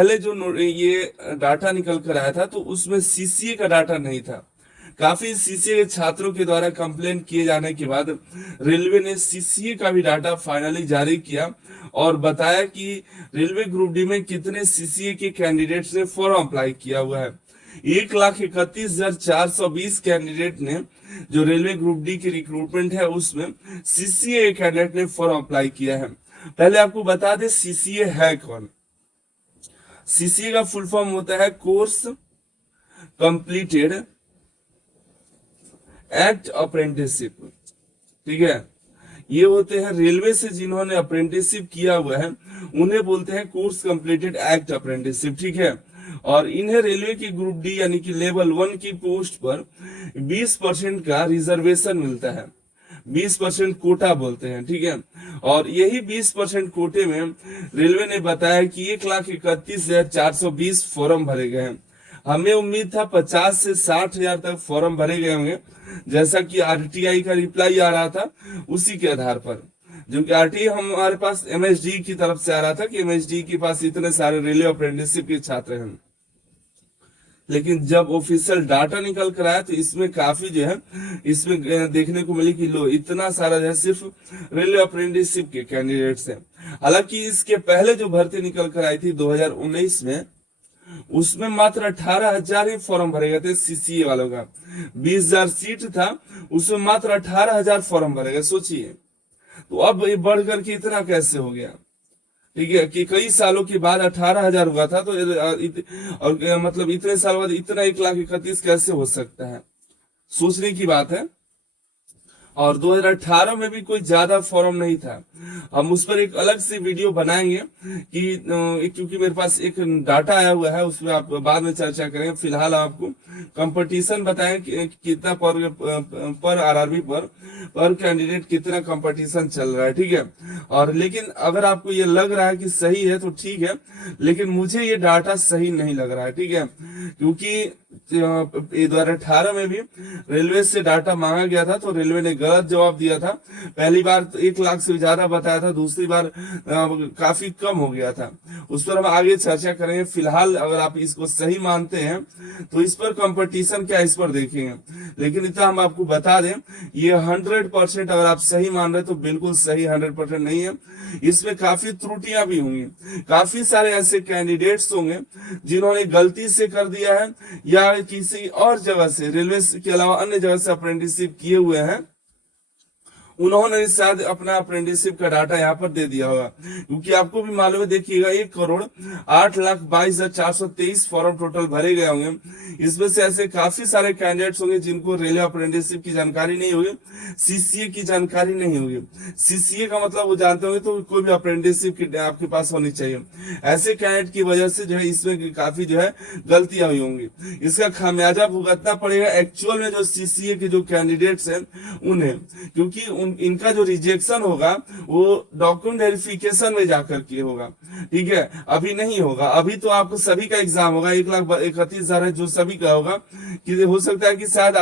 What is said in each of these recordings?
पहले जो ये डाटा निकल कर आया था तो उसमें सीसीए का डाटा नहीं था। काफी सीसीए के छात्रों के द्वारा कंप्लेन किए जाने के बाद रेलवे ने सीसीए का भी डाटा फाइनली जारी किया और बताया कि रेलवे ग्रुप डी में कितने सीसीए के कैंडिडेट्स ने फॉर्म अप्लाई किया हुआ है। 1,31,420 कैंडिडेट ने, जो रेलवे ग्रुप डी की रिक्रूटमेंट है उसमें सीसीए कैंडिडेट ने फॉर्म अप्लाई किया है। पहले आपको बता दें सीसीए है कौन। सीसीए का फुल फॉर्म होता है कोर्स कंप्लीटेड एक्ट अप्रेंटिसशिप। ठीक है, ये होते हैं रेलवे से जिन्होंने अप्रेंटिसशिप किया हुआ है उन्हें बोलते हैं कोर्स कंप्लीटेड एक्ट अप्रेंटिसशिप। ठीक है, और इन्हें रेलवे की ग्रुप डी यानी कि लेवल 1 की पोस्ट पर 20% का रिजर्वेशन मिलता है। 20% कोटा बोलते हैं। ठीक है, और यही 20% कोटे में रेलवे ने बताया कि 1,31,420 फॉर्म भरे गए हैं। हमें उम्मीद था 50 से 60 हजार तक फॉर्म भरे गए होंगे, जैसा कि आरटीआई का रिप्लाई आ रहा था उसी के आधार पर। जो कि आरटीआई हमारे पास एमएसडी की तरफ से आ रहा था कि एमएसडी के पास इतने सारे रेलवे अप्रेंटिसशिप के छात्र हैं। लेकिन जब ऑफिशियल डाटा निकल कर आया तो इसमें काफी जो है इसमें देखने को मिली कि लो इतना सारा जो है सिर्फ रेलवे अप्रेंटिसशिप के कैंडिडेट्स हैं। हालांकि इसके पहले जो भर्ती निकल कर आई थी 2019 में, उसमें मात्र 18,000 ही फॉर्म भरे गए थे। सीसीए वालों का 20,000 सीट था, उसमें मात्र 18,000 फॉर्म भरे गए। सोचिए, तो अब ये बढ़ करके इतना कैसे हो गया। ठीक है, कि कई सालों के बाद 18,000 हुआ था तो और मतलब इतने साल बाद इतना 1,31,000 कैसे हो सकता है, सोचने की बात है। और 2018 में भी कोई ज्यादा फॉर्म नहीं था। हम उस पर एक अलग से वीडियो बनाएंगे कि क्योंकि मेरे पास एक डाटा आया हुआ है, उसमें आप बाद में चर्चा करेंगे। फिलहाल आपको कंपटीशन बताएं कि कितना पर आरआरबी पर कैंडिडेट कितना कंपटीशन चल रहा है। ठीक है, और लेकिन अगर आपको ये लग रहा है कि सही है तो ठीक है, लेकिन मुझे ये डाटा सही नहीं लग रहा है। ठीक है, क्योंकि 2018 में भी रेलवे से डाटा मांगा गया था तो रेलवे ने गलत जवाब दिया था। पहली बार तो 1 लाख से ज्यादा बताया था, दूसरी बार काफी कम हो गया था। उस पर हम आगे चर्चा करेंगे। फिलहाल अगर आप इसको सही मानते हैं तो इस पर कंपटीशन क्या, इस पर देखेंगे। लेकिन इतना हम आपको बता दें, ये 100% अगर आप सही मान रहे तो बिल्कुल सही 100% नहीं है। इसमें काफी त्रुटियां भी होंगी, काफी सारे ऐसे कैंडिडेट्स होंगे जिन्होंने गलती से कर दिया है या किसी और जगह से, रेलवे के अलावा अन्य जगह से अप्रेंटिसशिप किए हुए हैं, उन्होंने शायद अपना अप्रेंटिसशिप का डाटा यहाँ पर दे दिया होगा। क्योंकि आपको भी मालूम है, देखिएगा 1,08,22,423 फॉर्म टोटल भरे गए होंगे। इसमें से ऐसे काफी सारे कैंडिडेट्स होंगे जिनको रेलवे अप्रेंटिसशिप की जानकारी नहीं होगी, सीसीए की जानकारी नहीं होगी। सीसीए का मतलब वो जानते होंगे तो कोई भी अप्रेंटिसशिप आपके पास होनी चाहिए। ऐसे कैंडिडेट की वजह से जो है इसमें काफी जो है गलतियां हुई होंगी। इसका खामियाजा भुगतना पड़ेगा एक्चुअल में जो सीसीए के जो कैंडिडेट्स हैं उन्हें, क्योंकि इनका जो रिजेक्शन होगा वो डॉक्यूमेंट वेरिफिकेशन में जाकर के होगा। ठीक है, अभी नहीं होगा। अभी तो आपको सभी का एग्जाम होगा, 1,31,000 है जो सभी का होगा। कि हो सकता है कि शायद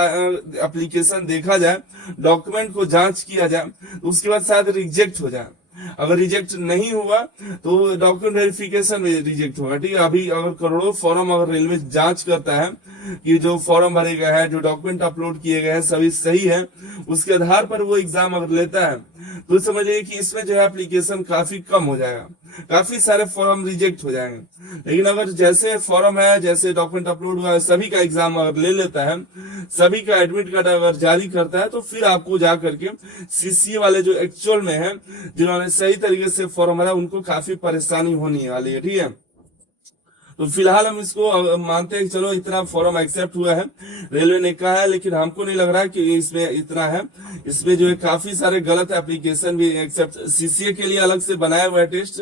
एप्लीकेशन देखा जाए, डॉक्यूमेंट को जांच किया जाए, उसके बाद शायद रिजेक्ट हो जाए। अगर रिजेक्ट नहीं हुआ तो डॉक्यूमेंट वेरिफिकेशन में रिजेक्ट होगा। ठीक है, अभी अगर करोड़ों फॉर्म अगर रेलवे जांच करता है कि जो फॉर्म भरे गए हैं, जो डॉक्यूमेंट अपलोड किए गए हैं सभी सही है, उसके आधार पर वो एग्जाम अगर लेता है तो समझिए कि इसमें जो है एप्लीकेशन काफी कम हो जाएगा, काफी सारे फॉर्म रिजेक्ट हो जाएंगे। लेकिन अगर जैसे फॉर्म है, जैसे डॉक्यूमेंट अपलोड हुआ है, सभी का एग्जाम अगर ले लेता है, सभी का एडमिट कार्ड अगर जारी करता है, तो फिर आपको जा करके सीसीए वाले जो एक्चुअल में है, जिन्होंने सही तरीके से फॉर्म भरा, उनको काफी परेशानी होने वाली है। ठीक है, तो फिलहाल हम इसको मानते हैं कि चलो इतना फॉर्म एक्सेप्ट हुआ है, रेलवे ने कहा है, लेकिन हमको नहीं लग रहा है कि इसमें इतना है। इसमें जो है काफी सारे गलत एप्लीकेशन भी एक्सेप्ट, सीसीए के लिए अलग से बनाया हुआ है टेस्ट,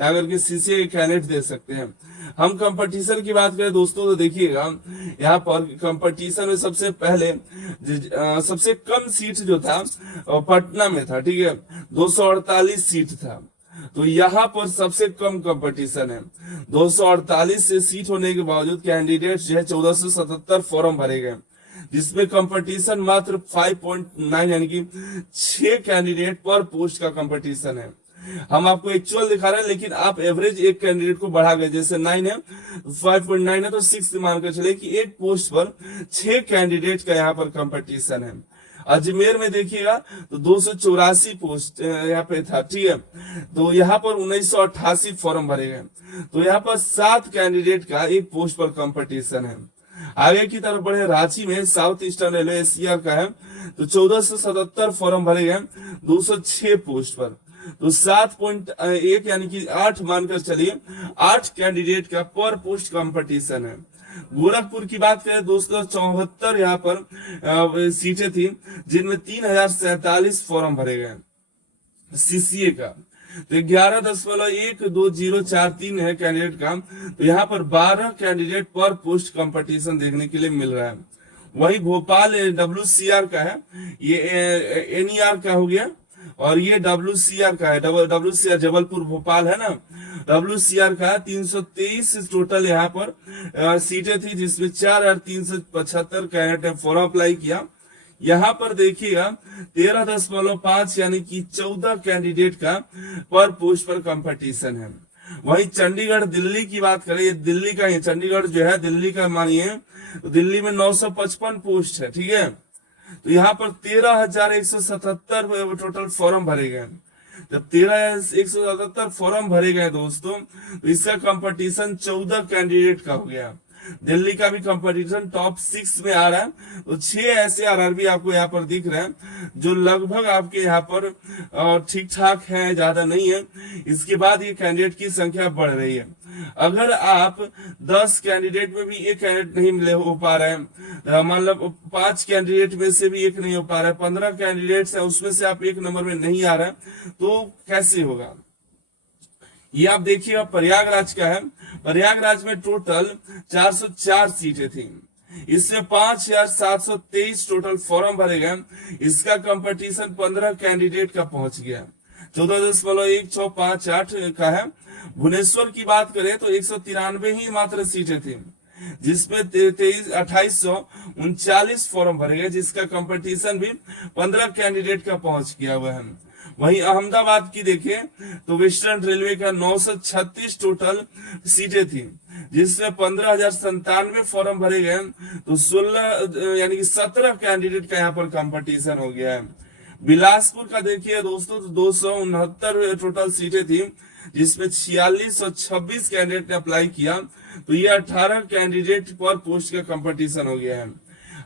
अगर के सीसीए कैंडिडेट दे सकते हैं। हम कंपटीशन की बात करें दोस्तों तो देखिएगा यहाँ पर कंपटीशन में सबसे पहले सबसे कम सीट जो था पटना में था। ठीक है, 248 सीट था। तो यहाँ पर सबसे कम कंपटीशन है। 248 से सीट होने के बावजूद कैंडिडेट जो है 1477 फॉर्म भरे गए, जिसमें कंपटीशन मात्र 5.9 यानी कि 6 कैंडिडेट पर पोस्ट का कंपटीशन है। हम आपको एक्चुअल दिखा रहे हैं, लेकिन आप एवरेज एक कैंडिडेट को बढ़ा गए, जैसे 9 है, 5.9 है, तो 6 मानकर चले कि एक पोस्ट पर 6 कैंडिडेट का यहाँ पर कंपटीशन है। अजमेर में देखिएगा तो 284 पोस्ट यहाँ पे था, ठीक है। तो यहाँ पर 1988 फॉर्म भरे गए, तो यहाँ पर 7 कैंडिडेट का एक पोस्ट पर कंपटीशन है। आगे की तरफ बढ़े, रांची में साउथ ईस्टर्न रेलवे एसीआर का है, तो 1477 फॉर्म भरे गए 206 पोस्ट पर, तो 7.1 यानी कि 8 मानकर चलिए 8 कैंडिडेट का पर पोस्ट कंपटीशन है। गोरखपुर की बात करें दोस्तों, 74 यहाँ पर सीटें थी, जिनमें 3047 फॉर्म भरे गए सीसीए का, तो 11.12043 है कैंडिडेट का, तो यहाँ पर 12 कैंडिडेट पर पोस्ट कंपटीशन देखने के लिए मिल रहा है। वही भोपाल WCR का है, ये NER का हो गया, और ये WCR का है, WCR जबलपुर भोपाल है ना, WCR का 323 टोटल यहाँ पर सीटें थी, जिसमें 4375 कैंडिडेट ने फॉर्म अप्लाई किया। यहाँ पर देखिएगा 13.5 यानी कि 14 कैंडिडेट का पर पोस्ट पर कंपटीशन है। वही चंडीगढ़ दिल्ली की बात करें, ये दिल्ली का ही, चंडीगढ़ जो है दिल्ली का मानिए, तो दिल्ली में 955 पोस्ट है, ठीक है। तो यहाँ पर 13,177 टोटल फॉर्म भरे गए। जब 13,177 फॉर्म भरे गए दोस्तों, तो इसका कंपटीशन 14 कैंडिडेट का हो गया। दिल्ली का भी कंपटीशन टॉप 6 में आ रहा है, तो 6 ऐसे आरआरबी आपको यहाँ पर दिख रहे हैं, जो लगभग आपके यहाँ पर ठीक ठाक है, ज्यादा नहीं है। इसके बाद ये कैंडिडेट की संख्या बढ़ रही है। अगर आप 10 कैंडिडेट में भी एक कैंडिडेट नहीं मिले हो पा रहे हैं, मतलब 5 कैंडिडेट में से भी एक नहीं हो पा रहा है, 15 कैंडिडेट्स है उसमें से आप एक नंबर में नहीं आ रहे हैं, तो कैसे होगा। ये आप देखिएगा प्रयागराज का है, प्रयागराज में टोटल 404 सीटें थी, इसमें 5723 टोटल फॉर्म भरे गए। इसका कंपटीशन 15 कैंडिडेट का पहुंच गया, 14.1658 का है। भुवनेश्वर की बात करें तो 193 ही मात्र सीटें थी, जिसमें 2839 फॉर्म भरे गए, जिसका कंपटीशन भी 15 कैंडिडेट का पहुंच गया हुआ है। वहीं अहमदाबाद की देखें तो वेस्टर्न रेलवे का 936 टोटल सीटें थी, जिसमें 15,097 फॉर्म भरे गए, तो 16 यानी कि 17 कैंडिडेट का यहाँ पर कंपटीशन हो गया है। बिलासपुर का देखिए दोस्तों, तो 269 टोटल सीटें थी, जिसमें 4626 कैंडिडेट ने अप्लाई किया, तो ये 18 कैंडिडेट पर पोस्ट का कंपटीशन हो गया है।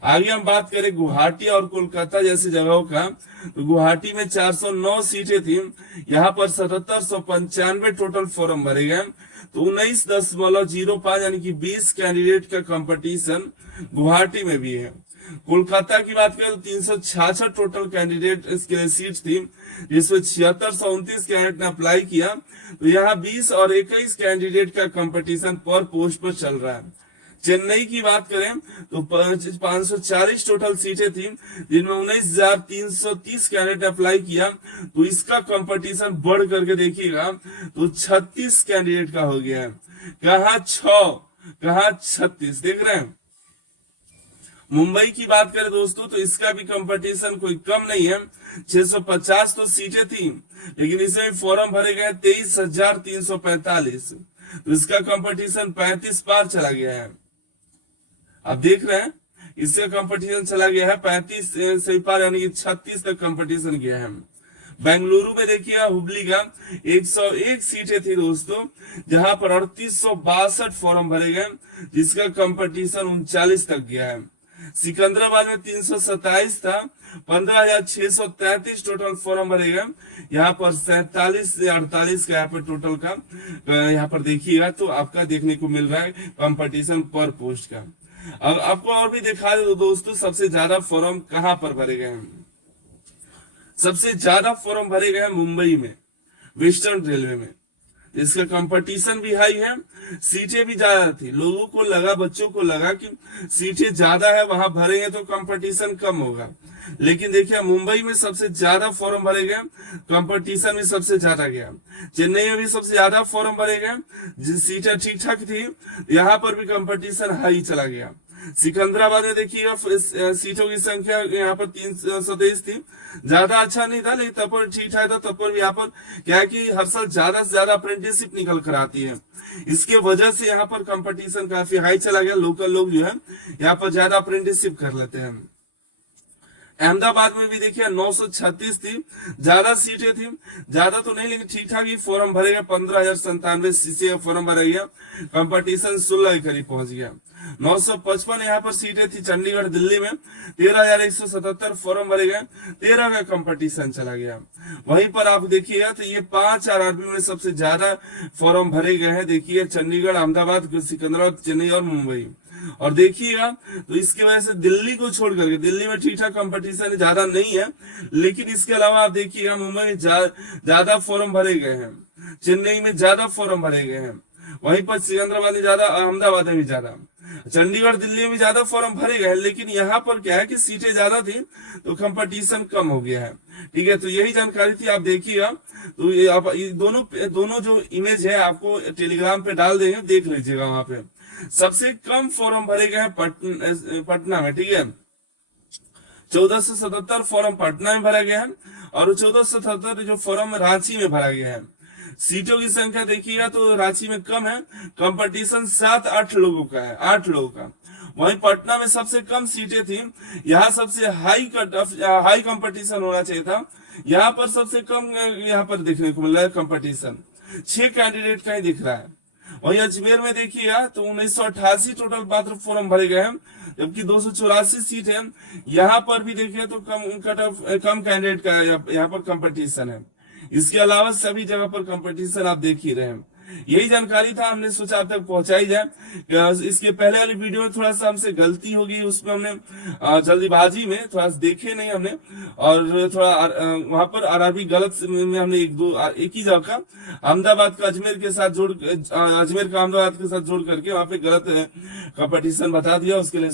आगे हम बात करें गुवाहाटी और कोलकाता जैसी जगहों का, तो गुवाहाटी में 409 सीटें थी, यहाँ पर 7795 टोटल फॉर्म भरे गए, तो 19.05 यानी कि 20 कैंडिडेट का कंपटीशन गुवाहाटी में भी है। कोलकाता की बात करें तो 366 टोटल कैंडिडेट इसके लिए सीट थी, जिसमें 7629 कैंडिडेट ने अप्लाई किया, तो यहाँ 20 और 21 कैंडिडेट का कंपटीशन पर पोस्ट पर चल रहा है। चेन्नई की बात करें तो 540 टोटल सीटें थी, जिनमें 19,330 कैंडिडेट अप्लाई किया, तो इसका कंपटीशन बढ़ करके देखिएगा तो 36 कैंडिडेट का हो गया है। कहा 6, कहा 36, देख रहे हैं। मुंबई की बात करें दोस्तों तो इसका भी कंपटीशन कोई कम नहीं है, 650 तो सीटें थी, लेकिन इसमें फॉर्म भरे गए 23,345, तो इसका कंपटीशन 35 पार चला गया है। आप देख रहे हैं इससे कंपटीशन चला गया है 35 से पार, यानी कि 36 तक कंपटीशन गया है। बेंगलुरु में देखिए हुबली का 101 सीटें थी दोस्तों, जहां पर 3862 फॉर्म भरे गए, जिसका कंपटीशन 39 तक गया है। सिकंदराबाद में 327 था, 15,633 टोटल फॉर्म भरे गए, यहाँ पर 47 से 48 का यहाँ पर टोटल का यहाँ पर देखिएगा तो आपका देखने को मिल रहा है कंपटीशन पर पोस्ट का। अब आपको और भी दिखा दे दोस्तों, सबसे ज्यादा फॉर्म कहां पर भरे गए हैं। सबसे ज्यादा फॉर्म भरे गए हैं मुंबई में, वेस्टर्न रेलवे में, इसका कंपटीशन भी हाई है, सीटें भी ज्यादा थी। लोगों को लगा, बच्चों को लगा कि सीटें ज्यादा है, वहां भरेंगे तो कंपटीशन कम होगा, लेकिन देखिए मुंबई में सबसे ज्यादा फॉर्म भरे गए, कंपटीशन भी सबसे ज्यादा गया। चेन्नई में भी सबसे ज्यादा फॉर्म भरे गए, सीटें ठीक ठाक थी, यहाँ पर भी कंपटीशन हाई चला गया। सिकंदराबाद में देखिएगा सीटों की संख्या यहाँ पर 327 थी, ज्यादा अच्छा नहीं था, लेकिन तब पर ठीक ठाक था। तब पर भी यहाँ पर क्या है कि हर साल ज्यादा से ज्यादा अप्रेंटिसशिप निकल कर आती है, इसके वजह से यहाँ पर कंपटीशन काफी हाई चला गया, लोकल लोग जो है यहाँ पर ज्यादा अप्रेंटिसशिप कर लेते हैं। अहमदाबाद में भी देखिए 936 थी, ज्यादा सीटें थी, ज्यादा तो नहीं लेकिन ठीक ठाक ही फॉर्म भरे गए, 15,097 सीसी का फॉर्म भरा गया, कंपटीशन 16 के करीब पहुंच गया। 955 यहाँ पर सीटें थी चंडीगढ़ दिल्ली में, 13,177 फॉर्म भरे गए, 13 का कंपटीशन चला गया। वहीं पर आप देखिएगा तो ये 5 आरआरबी में सबसे ज्यादा फॉर्म भरे गए हैं, देखिए चंडीगढ़, अहमदाबाद, सिकंदराबाद, चेन्नई और मुंबई। और देखिएगा तो इसकी वजह से दिल्ली को छोड़ करके, दिल्ली में ठीक ठाक कंपटीशन ज्यादा नहीं है, लेकिन इसके अलावा आप देखिएगा मुंबई में ज्यादा फॉर्म भरे गए हैं, चेन्नई में ज्यादा फॉर्म भरे गए हैं, वहीं पर सिकंदराबाद में ज्यादा, अहमदाबाद में भी ज्यादा, चंडीगढ़ दिल्ली में भी ज्यादा फॉर्म भरे गए हैं। लेकिन यहाँ पर क्या है कि सीटें ज्यादा थी तो कंपटीशन कम हो गया है। ठीक है, तो यही जानकारी थी, आप देखिएगा। तो ये आप दोनों जो इमेज है आपको टेलीग्राम पे डाल देंगे, देख लीजिएगा। वहां पे सबसे कम फॉर्म भरे गए हैं पटना में। ठीक है, 1477 फॉर्म पटना में भरा गया है और 1477 जो फॉर्म रांची में भरा गया है। सीटों की संख्या देखिएगा तो रांची में कम है, कंपटीशन 7-8 लोगों का है, 8 लोगों का। वहीं पटना में सबसे कम सीटें थी, यहाँ सबसे हाई कंपटीशन होना चाहिए था, यहाँ पर सबसे कम यहाँ पर देखने को मिल रहा है कंपटीशन, 6 कैंडिडेट का ही दिख रहा है। वहीं अजमेर में देखिएगा तो 1988 टोटल मात्र फॉर्म भरे गए हैं, जबकि 284 सीट है। यहाँ पर भी देखिए तो कम कैंडिडेट का यहाँ पर कंपटीशन है। इसके अलावा सभी जगह पर कंपटीशन आप देख ही रहे हैं। यही जानकारी था, हमने सोचा आप तक पहुंचाई जाए। इसके पहले वाली वीडियो में थोड़ा सा हमसे गलती होगी, उसमें हमने जल्दीबाजी में थोड़ा सा देखे नहीं हमने, और थोड़ा वहां पर आरआरबी गलत में हमने एक ही जगह का अहमदाबाद का अजमेर के साथ अजमेर का अहमदाबाद के साथ जोड़ करके वहां पे गलत कंपटीशन बता दिया। उसके लिए